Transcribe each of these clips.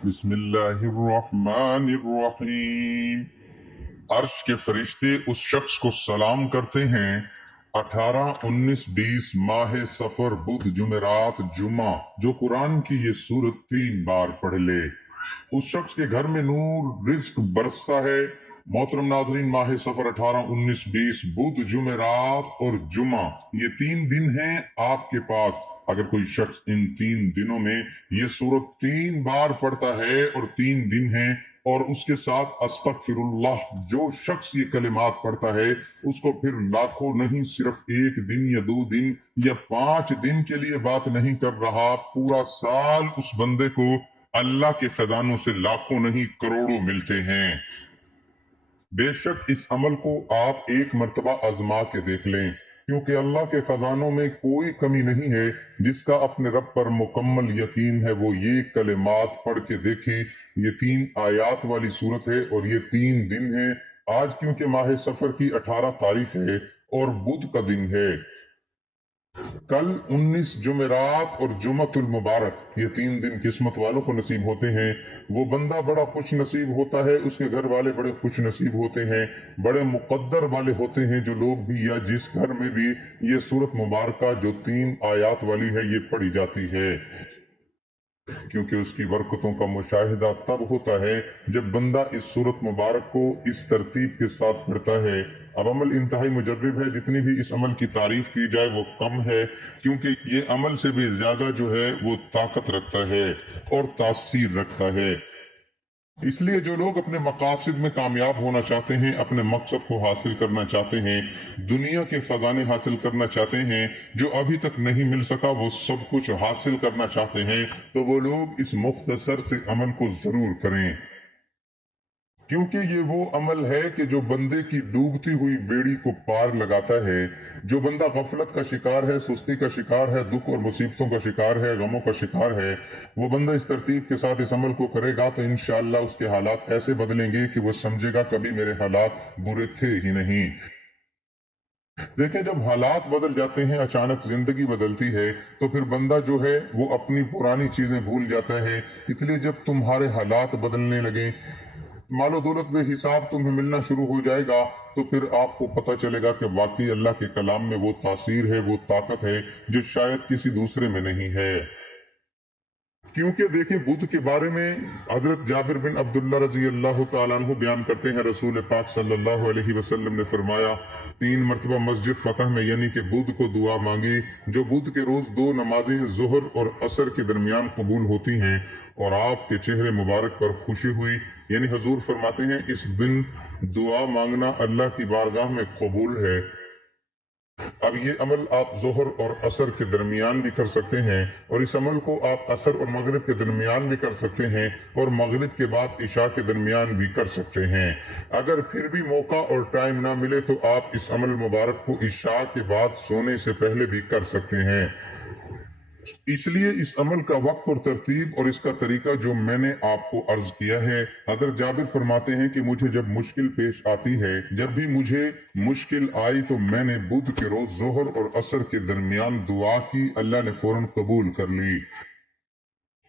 بسم اللہ الرحمن الرحیم۔ عرش کے فرشتے اس شخص کو سلام کرتے ہیں 18 19 20 ماہ سفر بدھ جمعرات جمعہ جو قرآن کی یہ سورت 3 بار پڑھ لے اس شخص کے گھر میں نور رزق برستا ہے۔ محترم ناظرین، ماہ سفر 18 19 20 بدھ جمعرات اور جمعہ یہ 3 دن ہیں آپ کے پاس۔ اگر کوئی شخص ان 3 دنوں میں یہ سورت 3 بار پڑھتا ہے اور 3 دن ہیں اور اس کے ساتھ استغفر اللہ، جو شخص یہ کلمات پڑھتا ہے اس کو پھر لاکھوں نہیں، صرف 1 دن یا 2 دن یا 5 دن کے لیے بات نہیں کر رہا، پورا سال اس بندے کو اللہ کے خزانوں سے لاکھوں نہیں کروڑوں ملتے ہیں۔ بے شک اس عمل کو آپ ایک مرتبہ آزما کے دیکھ لیں، کیونکہ اللہ کے خزانوں میں کوئی کمی نہیں ہے۔ جس کا اپنے رب پر مکمل یقین ہے وہ یہ کلمات پڑھ کے دیکھے۔ یہ 3 آیات والی صورت ہے اور یہ 3 دن ہیں۔ آج کیونکہ ماہ سفر کی 18 تاریخ ہے اور بدھ کا دن ہے، کل 19 جمعرات اور جمعۃ المبارک، یہ 3 دن قسمت والوں کو نصیب ہوتے ہیں۔ وہ بندہ بڑا خوش نصیب ہوتا ہے، اس کے گھر والے بڑے خوش نصیب ہوتے ہیں، بڑے مقدر والے ہوتے ہیں جو لوگ بھی یا جس گھر میں بھی یہ سورت مبارکہ جو 3 آیات والی ہے یہ پڑھی جاتی ہے، کیونکہ اس کی برکتوں کا مشاہدہ تب ہوتا ہے جب بندہ اس سورت مبارک کو اس ترتیب کے ساتھ پڑھتا ہے۔ اب عمل انتہائی مجرب ہے، جتنی بھی اس عمل کی تعریف کی جائے وہ کم ہے، کیونکہ یہ عمل سے بھی زیادہ جو ہے وہ طاقت رکھتا ہے اور تاثیر رکھتا ہے۔ اس لیے جو لوگ اپنے مقاصد میں کامیاب ہونا چاہتے ہیں، اپنے مقصد کو حاصل کرنا چاہتے ہیں، دنیا کے خزانے حاصل کرنا چاہتے ہیں جو ابھی تک نہیں مل سکا، وہ سب کچھ حاصل کرنا چاہتے ہیں، تو وہ لوگ اس مختصر سے عمل کو ضرور کریں، کیونکہ یہ وہ عمل ہے کہ جو بندے کی ڈوبتی ہوئی بیڑی کو پار لگاتا ہے۔ جو بندہ غفلت کا شکار ہے، سستی کا شکار ہے، دکھ اور مصیبتوں کا شکار ہے، غموں کا شکار ہے، وہ بندہ اس ترتیب کے ساتھ اس عمل کو کرے گا تو انشاءاللہ اس کے حالات ایسے بدلیں گے کہ وہ سمجھے گا کبھی میرے حالات برے تھے ہی نہیں۔ دیکھیں، جب حالات بدل جاتے ہیں، اچانک زندگی بدلتی ہے، تو پھر بندہ جو ہے وہ اپنی پرانی چیزیں بھول جاتا ہے۔ اس لیے جب تمہارے حالات بدلنے لگیں، مال و دولت بے حساب تمہیں ملنا شروع ہو جائے گا، تو پھر آپ کو پتہ چلے گا کہ واقعی اللہ کے کلام میں وہ تاثیر ہے، وہ طاقت ہے جو شاید کسی دوسرے میں نہیں ہے۔ کیونکہ دیکھیں، بدھ کے بارے میں حضرت جابر بن عبداللہ رضی اللہ تعالیٰ عنہ بیان کرتے ہیں، رسول پاک صلی اللہ علیہ وسلم نے فرمایا، 3 مرتبہ مسجد فتح میں یعنی کہ بدھ کو دعا مانگی، جو بدھ کے روز 2 نمازیں ظہر اور عصر کے درمیان قبول ہوتی ہیں، اور آپ کے چہرے مبارک پر خوشی ہوئی، یعنی حضور فرماتے ہیں اس دن دعا مانگنا اللہ کی بارگاہ میں قبول ہے۔ اب یہ عمل آپ ظہر اور عصر کے درمیان بھی کر سکتے ہیں، اور اس عمل کو آپ عصر اور مغرب کے درمیان بھی کر سکتے ہیں، اور مغرب کے بعد عشاء کے درمیان بھی کر سکتے ہیں۔ اگر پھر بھی موقع اور ٹائم نہ ملے تو آپ اس عمل مبارک کو عشاء کے بعد سونے سے پہلے بھی کر سکتے ہیں۔ اس لیے اس عمل کا وقت اور ترتیب اور اس کا طریقہ جو میں نے آپ کو عرض کیا ہے، حضرت جابر فرماتے ہیں کہ مجھے جب مشکل پیش آتی ہے، جب بھی مجھے مشکل آئی تو میں نے بدھ کے روز ظہر اور عصر کے درمیان دعا کی، اللہ نے فوراً قبول کر لی۔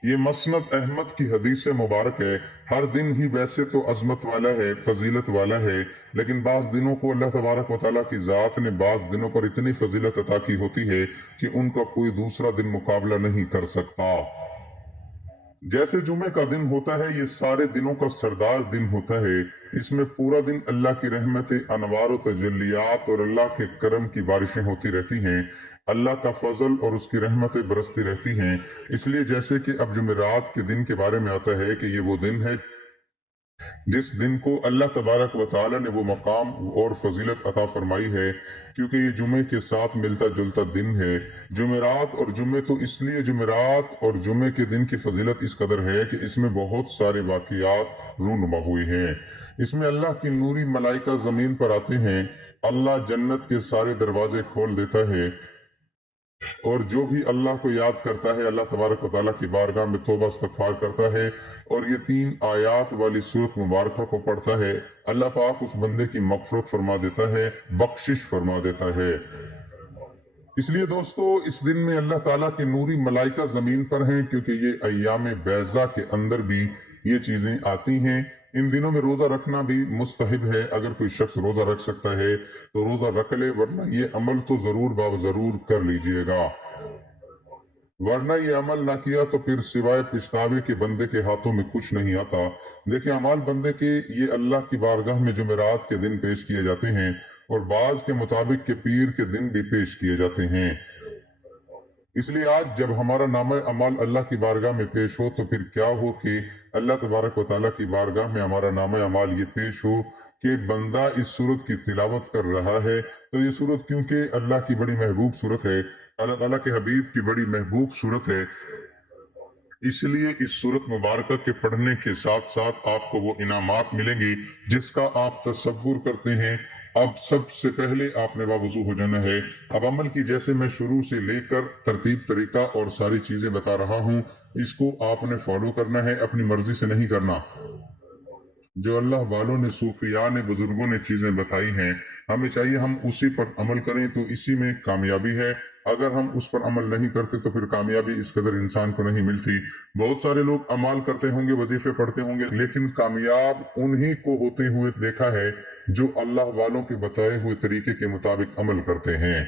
یہ مسند احمد کی حدیث مبارک ہے۔ ہر دن ہی ویسے تو عظمت والا ہے، فضیلت والا ہے، لیکن بعض دنوں کو اللہ تبارک و تعالیٰ کی ذات نے بعض دنوں پر اتنی فضیلت عطا کی ہوتی ہے کہ ان کا کوئی دوسرا دن مقابلہ نہیں کر سکتا۔ جیسے جمعے کا دن ہوتا ہے، یہ سارے دنوں کا سردار دن ہوتا ہے۔ اس میں پورا دن اللہ کی رحمت، انوار و تجلیات اور اللہ کے کرم کی بارشیں ہوتی رہتی ہیں، اللہ کا فضل اور اس کی رحمتیں برستی رہتی ہیں۔ اس لیے جیسے کہ اب جمعرات کے دن کے بارے میں آتا ہے کہ یہ وہ دن ہے جس دن کو اللہ تبارک و تعالی نے وہ مقام اور فضیلت عطا فرمائی ہے، کیونکہ یہ جمعے کے ساتھ ملتا جلتا دن ہے۔ جمعرات اور جمعے تو اس لیے جمعرات اور جمعے کے دن کی فضیلت اس قدر ہے کہ اس میں بہت سارے واقعات رونما ہوئے ہیں۔ اس میں اللہ کی نوری ملائکہ زمین پر آتے ہیں، اللہ جنت کے سارے دروازے کھول دیتا ہے، اور جو بھی اللہ کو یاد کرتا ہے اللہ تبارک و تعالیٰ کی بارگاہ میں توبہ استغفار کرتا ہے اور یہ 3 آیات والی سورت مبارکہ کو پڑھتا ہے، اللہ پاک اس بندے کی مغفرت فرما دیتا ہے، بخشش فرما دیتا ہے۔ اس لیے دوستو اس دن میں اللہ تعالیٰ کے نوری ملائکہ زمین پر ہیں، کیونکہ یہ ایام بیضا کے اندر بھی یہ چیزیں آتی ہیں۔ ان دنوں میں روزہ رکھنا بھی مستحب ہے، اگر کوئی شخص روزہ رکھ سکتا ہے تو روزہ رکھ لے، ورنہ یہ عمل تو ضرور ضرور کر لیجئے گا، ورنہ یہ عمل نہ کیا تو پھر سوائے پچھتاوے کے بندے کے ہاتھوں میں کچھ نہیں آتا۔ دیکھیں اعمال بندے کے یہ اللہ کی بارگاہ میں جمعرات کے دن پیش کیے جاتے ہیں، اور بعض کے مطابق کہ پیر کے دن بھی پیش کیے جاتے ہیں۔ اس لیے آج جب ہمارا نامہ اعمال اللہ کی بارگاہ میں پیش ہو تو پھر کیا ہو کہ اللہ تبارک و تعالیٰ کی بارگاہ میں ہمارا نامہ اعمال یہ پیش ہو کہ بندہ اس سورت کی تلاوت کر رہا ہے، تو یہ سورت کیونکہ اللہ کی بڑی محبوب سورت ہے، اللہ تعالیٰ کے حبیب کی بڑی محبوب سورت ہے، اس لیے اس سورت مبارکہ کے پڑھنے کے ساتھ ساتھ آپ کو وہ انعامات ملیں گے جس کا آپ تصور کرتے ہیں۔ اب سب سے پہلے آپ نے باوضو ہو جانا ہے۔ اب عمل کی جیسے میں شروع سے لے کر ترتیب طریقہ اور ساری چیزیں بتا رہا ہوں، اس کو آپ نے فالو کرنا ہے، اپنی مرضی سے نہیں کرنا۔ جو اللہ والوں نے، صوفیاء نے، بزرگوں نے چیزیں بتائی ہیں، ہمیں چاہیے ہم اسی پر عمل کریں، تو اسی میں کامیابی ہے۔ اگر ہم اس پر عمل نہیں کرتے تو پھر کامیابی اس قدر انسان کو نہیں ملتی۔ بہت سارے لوگ عمال کرتے ہوں گے، وظیفے پڑھتے ہوں گے، لیکن کامیاب انہی کو ہوتے ہوئے دیکھا ہے جو اللہ والوں کے بتائے ہوئے طریقے کے مطابق عمل کرتے ہیں،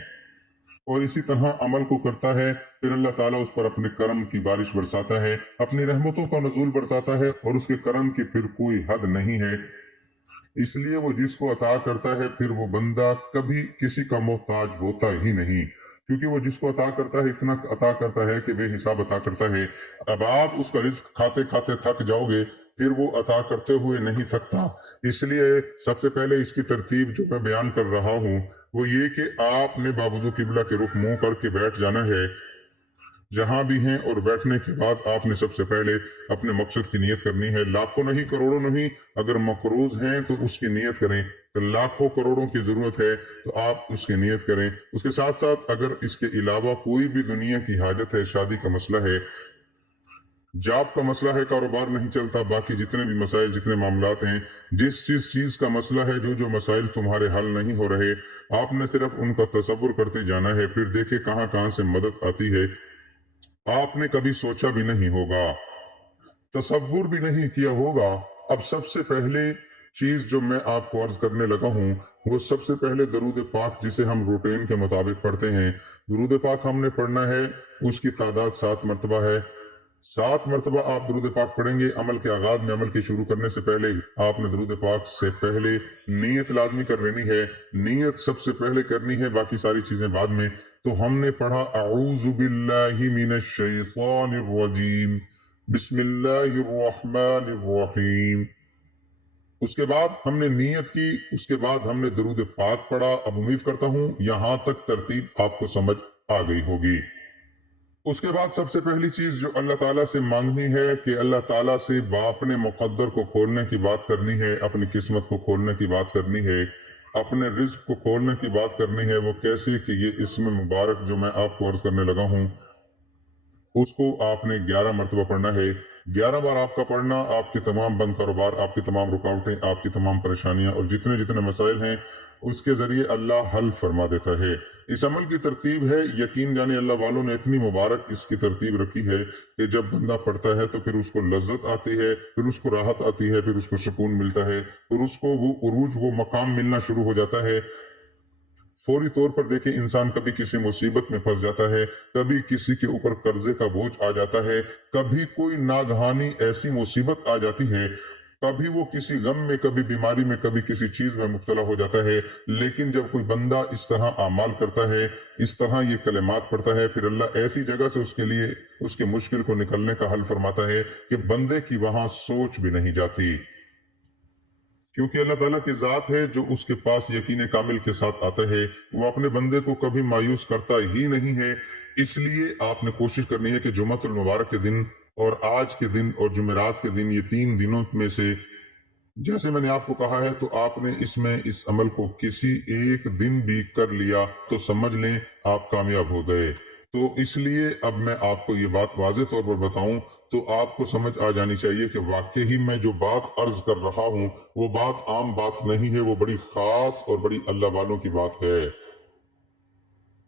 اور اسی طرح عمل کو کرتا ہے، پھر اللہ تعالیٰ اس پر اپنے کرم کی بارش برساتا ہے، اپنی رحمتوں کا نزول برساتا ہے، اور اس کے کرم کی پھر کوئی حد نہیں ہے۔ اس لیے وہ جس کو عطا کرتا ہے پھر وہ بندہ کبھی کسی کا محتاج ہوتا ہی نہیں، کیونکہ وہ جس کو عطا کرتا ہے اتنا عطا کرتا ہے کہ بے حساب عطا کرتا ہے۔ اب آپ اس کا رزق کھاتے کھاتے تھک جاؤ گے، پھر وہ عطا کرتے ہوئے نہیں تھکتا۔ اس لیے سب سے پہلے اس کی ترتیب جو میں بیان کر رہا ہوں وہ یہ کہ آپ نے باوضو قبلہ کے رخ منہ کر کے بیٹھ جانا ہے جہاں بھی ہیں، اور بیٹھنے کے بعد آپ نے سب سے پہلے اپنے مقصد کی نیت کرنی ہے۔ لاکھوں نہیں، کروڑوں نہیں، اگر مقروض ہیں تو اس کی نیت کریں، لاکھوں کروڑوں کی ضرورت ہے تو آپ اس کی نیت کریں۔ اس کے ساتھ ساتھ اگر اس کے علاوہ کوئی بھی دنیا کی حاجت ہے، شادی کا مسئلہ ہے، جاب کا مسئلہ ہے، کاروبار نہیں چلتا، باقی جتنے بھی مسائل، جتنے معاملات ہیں، جس چیز کا مسئلہ ہے، جو مسائل تمہارے حل نہیں ہو رہے، آپ نے صرف ان کا تصور کرتے جانا ہے، پھر دیکھیں کہاں کہاں سے مدد آتی ہے۔ آپ نے کبھی سوچا بھی نہیں ہوگا، تصور بھی نہیں کیا ہوگا۔ اب سب سے پہلے چیز جو میں آپ کو عرض کرنے لگا ہوں وہ سب سے پہلے درود پاک، جسے ہم روٹین کے مطابق پڑھتے ہیں۔ درود پاک ہم نے پڑھنا ہے، اس کی تعداد 7 مرتبہ ہے۔ 7 مرتبہ آپ درود پاک پڑھیں گے۔ عمل کے آغاز میں، عمل کے شروع کرنے سے پہلے آپ نے درود پاک سے پہلے نیت لازمی کر لینی ہے۔ نیت سب سے پہلے کرنی ہے، باقی ساری چیزیں بعد میں۔ تو ہم نے پڑھا اعوذ باللہ من الشیطان الرجیم، بسم اللہ الرحمن الرحیم۔ اس کے بعد ہم نے نیت کی، اس کے بعد ہم نے درود پاک پڑھا۔ اب امید کرتا ہوں یہاں تک ترتیب آپ کو سمجھ آ گئی ہوگی۔ اس کے بعد سب سے پہلی چیز جو اللہ تعالیٰ سے مانگنی ہے کہ اللہ تعالیٰ سے اپنے مقدر کو کھولنے کی بات کرنی ہے، اپنی قسمت کو کھولنے کی بات کرنی ہے، اپنے رزق کو کھولنے کی بات کرنی ہے۔ وہ کیسے کہ یہ اسم مبارک جو میں آپ کو عرض کرنے لگا ہوں اس کو آپ نے 11 مرتبہ پڑھنا ہے۔ 11 بار آپ کا پڑھنا آپ کے تمام بند کاروبار، آپ کی تمام رکاوٹیں، آپ کی تمام پریشانیاں اور جتنے مسائل ہیں اس کے ذریعے اللہ حل فرما دیتا ہے۔ اس عمل کی ترتیب ہے، یقین جانے اللہ والوں نے اتنی مبارک اس کی ترتیب رکھی ہے کہ جب بندہ پڑھتا ہے تو پھر اس کو لذت آتی ہے، پھر اس کو راحت آتی ہے، پھر اس کو سکون ملتا ہے، پھر اس کو وہ عروج، وہ مقام ملنا شروع ہو جاتا ہے۔ فوری طور پر دیکھیں انسان کبھی کسی مصیبت میں پھنس جاتا ہے، کبھی کسی کے اوپر قرضے کا بوجھ آ جاتا ہے، کبھی کوئی ناگہانی ایسی مصیبت آ جاتی ہے، کبھی وہ کسی غم میں، کبھی بیماری میں، کبھی کسی چیز میں مبتلا ہو جاتا ہے۔ لیکن جب کوئی بندہ اس طرح اعمال کرتا ہے، اس طرح یہ کلمات پڑھتا ہے، پھر اللہ ایسی جگہ سے اس کے لیے اس کے مشکل کو نکلنے کا حل فرماتا ہے کہ بندے کی وہاں سوچ بھی نہیں جاتی، کیونکہ اللہ تعالیٰ کی ذات ہے جو اس کے پاس یقین کامل کے ساتھ آتا ہے، وہ اپنے بندے کو کبھی مایوس کرتا ہی نہیں ہے۔ اس لیے آپ نے کوشش کرنی ہے کہ جمعۃ المبارک کے دن اور آج کے دن اور جمعرات کے دن، یہ 3 دنوں میں سے جیسے میں نے آپ کو کہا ہے تو آپ نے اس میں اس عمل کو کسی ایک دن بھی کر لیا تو سمجھ لیں آپ کامیاب ہو گئے۔ تو اس لیے اب میں آپ کو یہ بات واضح طور پر بتاؤں تو آپ کو سمجھ آ جانی چاہیے کہ واقعی میں جو بات عرض کر رہا ہوں وہ بات عام بات نہیں ہے، وہ بڑی خاص اور بڑی اللہ والوں کی بات ہے۔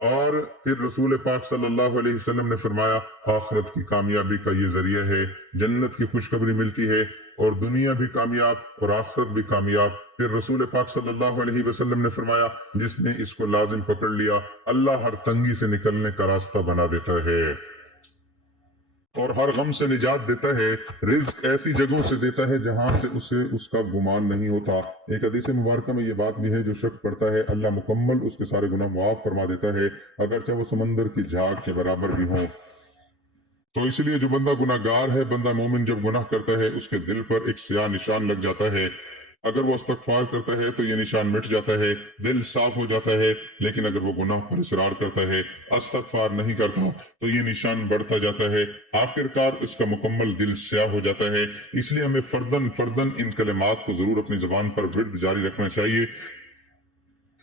اور پھر رسول پاک صلی اللہ علیہ وسلم نے فرمایا آخرت کی کامیابی کا یہ ذریعہ ہے، جنت کی خوشخبری ملتی ہے اور دنیا بھی کامیاب اور آخرت بھی کامیاب۔ پھر رسول پاک صلی اللہ علیہ وسلم نے فرمایا جس نے اس کو لازم پکڑ لیا اللہ ہر تنگی سے نکلنے کا راستہ بنا دیتا ہے اور ہر غم سے نجات دیتا ہے، رزق ایسی جگہوں سے دیتا ہے جہاں سے اسے اس کا گمان نہیں ہوتا۔ ایک حدیث مبارکہ میں یہ بات بھی ہے جو شخص پڑھتا ہے اللہ مکمل اس کے سارے گناہ معاف فرما دیتا ہے اگرچہ وہ سمندر کی جھاگ کے برابر بھی ہوں۔ تو اس لیے جو بندہ گناہ گار ہے، بندہ مومن جب گناہ کرتا ہے اس کے دل پر ایک سیاہ نشان لگ جاتا ہے، اگر وہ استغفار کرتا ہے تو یہ نشان مٹ جاتا ہے، دل صاف ہو جاتا ہے، لیکن اگر وہ گناہ پر اصرار کرتا ہے، استغفار نہیں کرتا تو یہ نشان بڑھتا جاتا ہے، آخر کار اس کا مکمل دل سیاہ ہو جاتا ہے۔ اس لیے ہمیں فردن فردن ان کلمات کو ضرور اپنی زبان پر ورد جاری رکھنا چاہیے،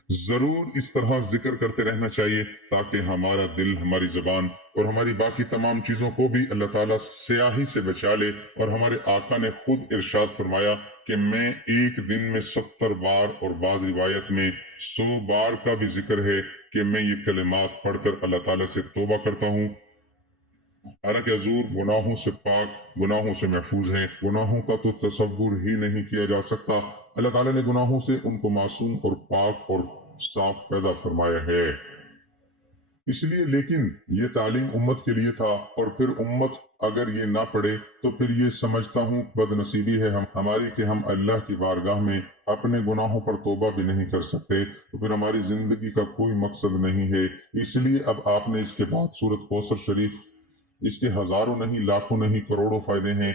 ضرور اس طرح ذکر کرتے رہنا چاہیے تاکہ ہمارا دل، ہماری زبان اور ہماری باقی تمام چیزوں کو بھی اللہ تعالیٰ سیاہی سے بچا لے۔ اور ہمارے آقا نے خود ارشاد فرمایا کہ میں ایک دن میں 70 بار اور بعض روایت میں 100 بار کا بھی ذکر ہے کہ میں یہ کلمات پڑھ کر اللہ تعالیٰ سے توبہ کرتا ہوں۔ حالانکہ حضور گناہوں سے پاک، گناہوں سے محفوظ ہیں، گناہوں کا تو تصور ہی نہیں کیا جا سکتا۔ اللہ تعالیٰ نے گناہوں سے ان کو معصوم اور پاک اور صاف پیدا فرمایا ہے۔ اس لیے لیکن یہ تعلیم امت کے لیے تھا، اور پھر امت اگر یہ نہ پڑھے تو پھر یہ سمجھتا ہوں بد نصیبی ہے ہماری کہ ہم اللہ کی بارگاہ میں اپنے گناہوں پر توبہ بھی نہیں کر سکتے، تو پھر ہماری زندگی کا کوئی مقصد نہیں ہے۔ اس لیے اب آپ نے اس کے بعد سورۃ کوثر شریف، اس کے ہزاروں نہیں، لاکھوں نہیں، کروڑوں فائدے ہیں۔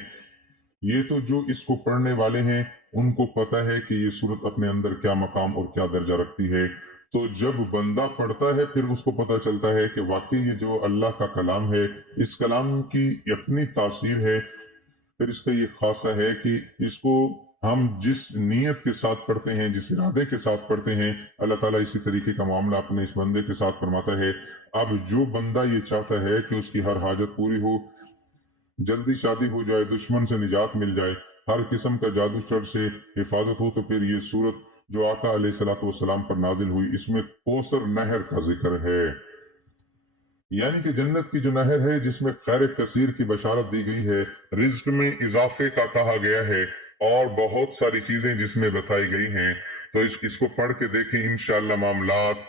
یہ تو جو اس کو پڑھنے والے ہیں ان کو پتا ہے کہ یہ سورت اپنے اندر کیا مقام اور کیا درجہ رکھتی ہے۔ تو جب بندہ پڑھتا ہے پھر اس کو پتا چلتا ہے کہ واقعی یہ جو اللہ کا کلام ہے، اس کلام کی اپنی تاثیر ہے، پھر اس کا یہ خاصہ ہے کہ اس کو ہم جس نیت کے ساتھ پڑھتے ہیں، جس ارادے کے ساتھ پڑھتے ہیں، اللہ تعالیٰ اسی طریقے کا معاملہ اپنے اس بندے کے ساتھ فرماتا ہے۔ اب جو بندہ یہ چاہتا ہے کہ اس کی ہر حاجت پوری ہو، جلدی شادی ہو جائے، دشمن سے نجات مل جائے، ہر قسم کا جادو شر سے حفاظت ہو، تو پھر یہ سورت جو آقا علیہ الصلوۃ والسلام پر نازل ہوئی، اس میں کوثر نہر کا ذکر ہے، یعنی کہ جنت کی جو نہر ہے جس میں خیر کثیر کی بشارت دی گئی ہے، رزق میں اضافے کا کہا گیا ہے اور بہت ساری چیزیں جس میں بتائی گئی ہیں۔ تو اس کو پڑھ کے دیکھیں، انشاءاللہ معاملات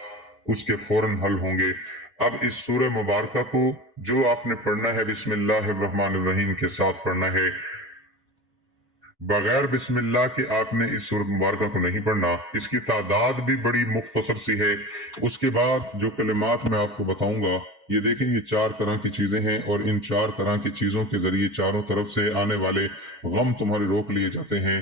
اس کے فوراً حل ہوں گے۔ اب اس سورہ مبارکہ کو جو آپ نے پڑھنا ہے بسم اللہ الرحمن الرحیم کے ساتھ پڑھنا ہے، بغیر بسم اللہ کے آپ نے اس سورۃ مبارکہ کو نہیں پڑھنا۔ اس کی تعداد بھی بڑی مختصر سی ہے۔ اس کے بعد جو کلمات میں آپ کو بتاؤں گا، یہ دیکھیں یہ 4 طرح کی چیزیں ہیں، اور ان 4 طرح کی چیزوں کے ذریعے چاروں طرف سے آنے والے غم تمہارے روک لیے جاتے ہیں،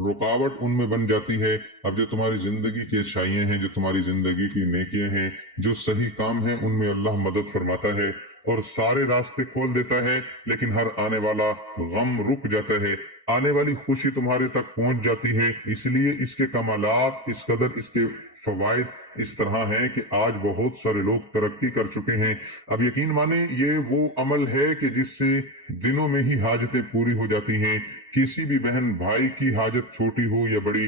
رکاوٹ ان میں بن جاتی ہے۔ اب جو تمہاری زندگی کی اچھائیاں ہیں، جو تمہاری زندگی کی نیکیاں ہیں، جو صحیح کام ہیں، ان میں اللہ مدد فرماتا ہے اور سارے راستے کھول دیتا ہے، لیکن ہر آنے والا غم رک جاتا ہے، آنے والی خوشی تمہارے تک پہنچ جاتی ہے۔ اس لیے اس کے کمالات اس قدر، اس کے فوائد اس طرح ہیں کہ آج بہت سارے لوگ ترقی کر چکے ہیں۔ اب یقین مانیں یہ وہ عمل ہے کہ جس سے دنوں میں ہی حاجتیں پوری ہو جاتی ہیں۔ کسی بھی بہن بھائی کی حاجت چھوٹی ہو یا بڑی،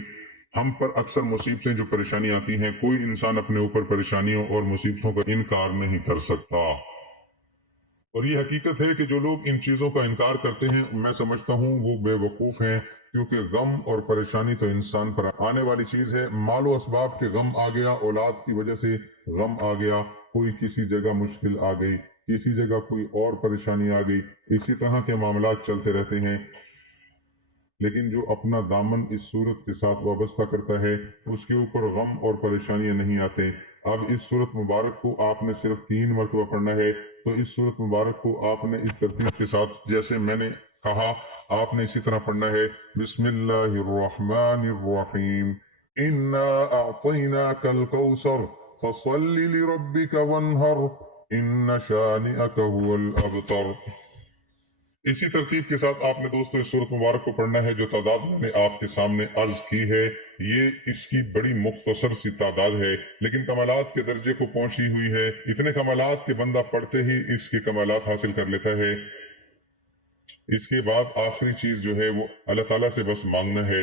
ہم پر اکثر مصیبتیں جو پریشانی آتی ہیں، کوئی انسان اپنے اوپر پریشانیوں اور مصیبتوں کا انکار نہیں کر سکتا، اور یہ حقیقت ہے کہ جو لوگ ان چیزوں کا انکار کرتے ہیں میں سمجھتا ہوں وہ بے وقوف ہیں، کیونکہ غم اور پریشانی تو انسان پر آنے والی چیز ہے۔ مال و اسباب کے غم آ گیا، اولاد کی وجہ سے غم آ گیا، کوئی کسی جگہ مشکل آ گئی، کسی جگہ کوئی اور پریشانی آ گئی، اسی طرح کے معاملات چلتے رہتے ہیں۔ لیکن جو اپنا دامن اس صورت کے ساتھ وابستہ کرتا ہے اس کے اوپر غم اور پریشانیاں نہیں آتے۔ اب اس صورت مبارک کو آپ نے صرف 3 مرتبہ پڑھنا ہے، تو اس صورت مبارک کو آپ نے اس ترتیب کے ساتھ جیسے میں نے کہا آپ نے اسی طرح پڑھنا ہے۔ بسم اللہ الرحمن الرحیم، انا اعطیناک الکوثر فصل لربک وانحر ان شانئک هو الابتر۔ اسی ترتیب کے ساتھ آپ نے دوستو اس سورت مبارک کو پڑھنا ہے۔ جو تعداد میں نے آپ کے سامنے عرض کی ہے یہ اس کی بڑی مختصر سی تعداد ہے، لیکن کمالات کے درجے کو پہنچی ہوئی ہے، اتنے کمالات کہ بندہ پڑھتے ہی اس کے کمالات حاصل کر لیتا ہے۔ اس کے بعد آخری چیز جو ہے وہ اللہ تعالیٰ سے بس مانگنا ہے،